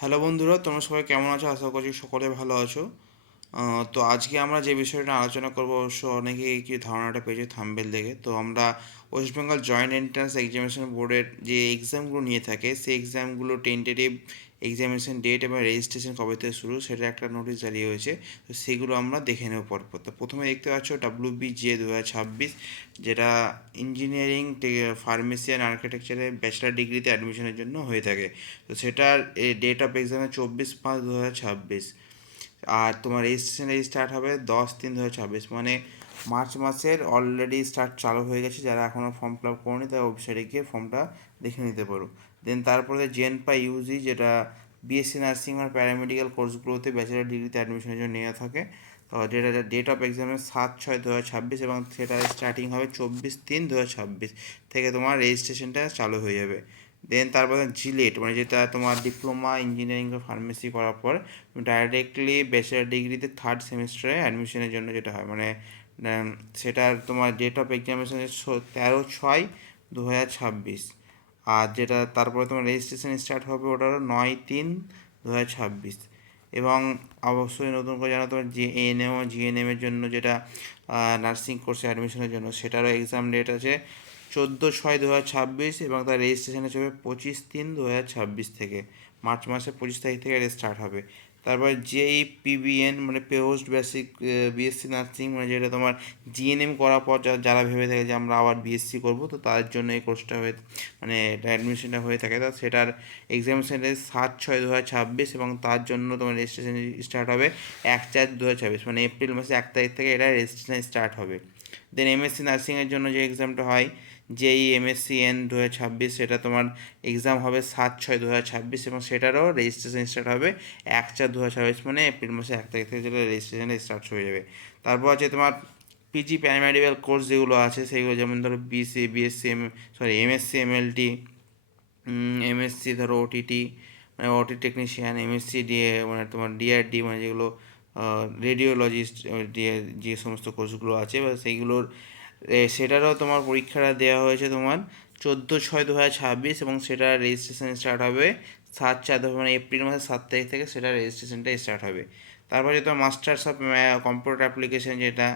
Hello বন্ধুরা, তোমরা সবাই কেমন আছো? আশা করছি সকলে ভালো আছো। তো আজকে আমরা যে বিষয়টা আলোচনা করবো, অবশ্য অনেকেই কি ধারণাটা পেয়েছে থাম্বনেল দেখে। তো আমরা West Bengal joint entrance examination বোর্ডের যে এক্সামগুলো নিয়ে থাকে, সেই এক্সামগুলো টেন্টেটিভ এক্সামিনেশন ডেট এবং রেজিস্ট্রেশন কবে থেকে শুরু, সেটা একটা নোটিশ জারি হয়েছে। তো সেগুলো আমরা দেখে নেব পরপর। তো প্রথমে দেখতে পাচ্ছ WBGA 2026, যেটা ইঞ্জিনিয়ারিং, ফার্মেসি অ্যান্ড আর্কিটেকচারে ব্যাচেলার ডিগ্রিতে অ্যাডমিশনের জন্য হয়ে থাকে। তো সেটার ডেট অফ এক্সামে 24/5/2026। আর তোমার রেজিস্ট্রেশন স্টার্ট হবে 10/3/2026, মানে মার্চ মাসের অলরেডি স্টার্ট চালু হয়ে গেছে। যারা এখনও ফর্ম ফিল আপ করেনি তারা ওয়েবসাইটে গিয়ে ফর্মটা দেখে নিতে পারো। দেন তারপরে জেএনপা ইউজি, যেটা বিএসসি নার্সিং আর প্যারামেডিক্যাল কোর্সগুলোতে ব্যাচেলার ডিগ্রিতে অ্যাডমিশনের জন্য নিয়ে থাকে। তো যেটা ডেট অফ এক্সামে 7/6/2026 এবং সেটা স্টার্টিং হবে 24/3/2026 থেকে তোমার রেজিস্ট্রেশনটা চালু হয়ে যাবে। দেন তারপরে জিলেট, মানে যেটা তোমার ডিপ্লোমা ইঞ্জিনিয়ারিং বা ফার্মেসি করার পর ডাইরেক্টলি ব্যাচেলার ডিগ্রিতে থার্ড সেমিস্টারে অ্যাডমিশনের জন্য যেটা হয়, মানে সেটার তোমার ডেট অফ এক্সামিনেশন 13/6/2026। আর যেটা তারপরে তোমার রেজিস্ট্রেশন স্টার্ট হবে ওটারও 9/3/2026। এবং অবশ্যই নতুন করে জানো তোমার যে এএনএম ও জিএনএমের জন্য, যেটা নার্সিং কোর্সে অ্যাডমিশনের জন্য, সেটারও এক্সাম ডেট আছে 14/6/2026 এবং তার রেজিস্ট্রেশন হবে 25/3/2026 থেকে। মার্চ মাসের 25 তারিখ থেকে স্টার্ট হবে। তারপর যেই পিবিএন, মানে পোস্ট বেসিক বিএসসি নার্সিং, মানে যেটা তোমার জিএনএম করার পর যারা ভেবে থাকে যে আমরা আবার বিএসসি করবো, তো তাদের জন্য এই কোর্সটা হয়ে, মানে অ্যাডমিশনটা হয়ে থাকে। তো সেটার এক্সামিনেশন 7/6/2026 এবং তার জন্য তোমার রেজিস্ট্রেশন স্টার্ট হবে 1/4/2026, মানে এপ্রিল মাসে 1 তারিখ থেকে এটা রেজিস্ট্রেশন স্টার্ট হবে। দেন এমএসসি নার্সিংয়ের জন্য যে এক্সামটা হয়, যেই এমএসসি 2026, সেটা তোমার এক্সাম হবে 7/6/2026 এবং সেটারও রেজিস্ট্রেশন স্টার্ট হবে 1/4/2026, মানে এপ্রিল মাসে 1 তারিখ থেকে যেটা রেজিস্ট্রেশন স্টার্ট হয়ে যাবে। তারপর আছে তোমার পিজি প্যারামেডিক্যাল কোর্স যেগুলো আছে সেগুলো, যেমন ধরো বিএসসি এমএসসি এমএলটি, এমএসসি ধরো ওটিটি, মানে ওটি টেকনিশিয়ান, এমএসসি ডিএ, মানে তোমার ডিআরডি, মানে যেগুলো রেডিওলজিস্ট, যে সমস্ত কোর্সগুলো আছে বা সেইগুলোর সেটারও তোমার পরীক্ষাটা দেওয়া হয়েছে তোমার 14/6/2026 এবং সেটা রেজিস্ট্রেশন স্টার্ট হবে 7/4, মানে এপ্রিল মাসের 7 তারিখ থেকে সেটা রেজিস্ট্রেশনটা স্টার্ট হবে। তারপরে যেটা মাস্টার্স অফ কম্পিউটার অ্যাপ্লিকেশন, যেটা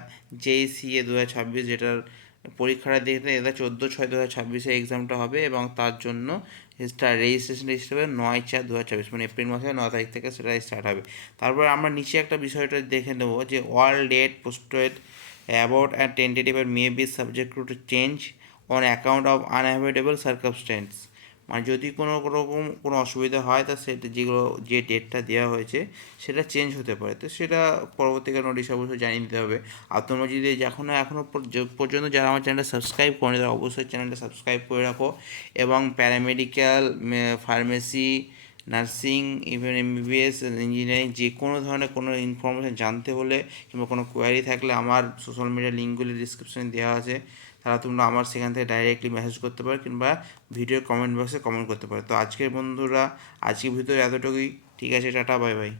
JCA 2026, যেটার পরীক্ষাটা দেখতে এটা 14/6/2026 এক্সামটা হবে এবং তার জন্য রেজিস্ট্রেশন হিসেবে 9/4/2026, মানে এপ্রিল মাসের 9 তারিখ থেকে সেটা স্টার্ট হবে। তারপর আমরা নিচে একটা বিষয়টা দেখে নেবো যে all date posted about and tentative may be subject to change on account of unavoidable circumstances, মানে যদি কোনো রকম কোনো অসুবিধা হয় তা সেটা যেগুলো যে ডেটটা দেওয়া হয়েছে সেটা চেঞ্জ হতে পারে। তো সেটা পরবর্তীকালে নোটিশ অবশ্যই জানিয়ে দিতে হবে। আর তোমরা যদি এখনও পর্যন্ত যারা আমার চ্যানেলটা সাবস্ক্রাইব করেনি, তারা অবশ্যই চ্যানেলটা সাবস্ক্রাইব করে রাখো। এবং paramedical, pharmacy, nursing, even MBBS, engineering, যে কোনো ধরনের কোনো ইনফরমেশান জানতে হলে কিংবা কোনো কোয়ারি থাকলে আমার সোশ্যাল মিডিয়া লিঙ্কগুলি ডিসক্রিপশনে দেওয়া আছে, তারা তোমরা আমার সেখান থেকে ডাইরেক্টলি মেসেজ করতে পারো কিংবা ভিডিওর কমেন্ট বক্সে কমেন্ট করতে পারো। তো আজকের ভিডিও এতটুকুই। ঠিক আছে, টাটা, বাই বাই।